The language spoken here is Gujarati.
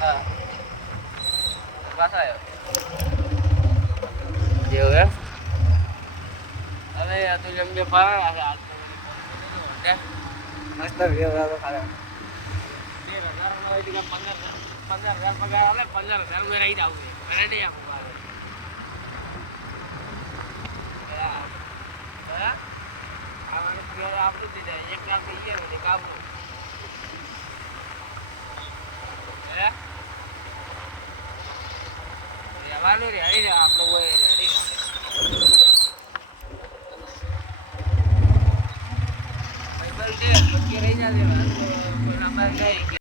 હા પાછા આવ્યો જેવું એમ હવે આ તો જેમ કે ફાળા છે મસ્ત વિડીયો ખાવા 15,000 પગાર આવે 15,000 માં રહી જાવ ઘરે નહીં આપું આપણું દીધા 1 લાખ થઈ ગયા કાબુ રહેવાનું રે હરી આપણો કોઈ હરી રહી જાય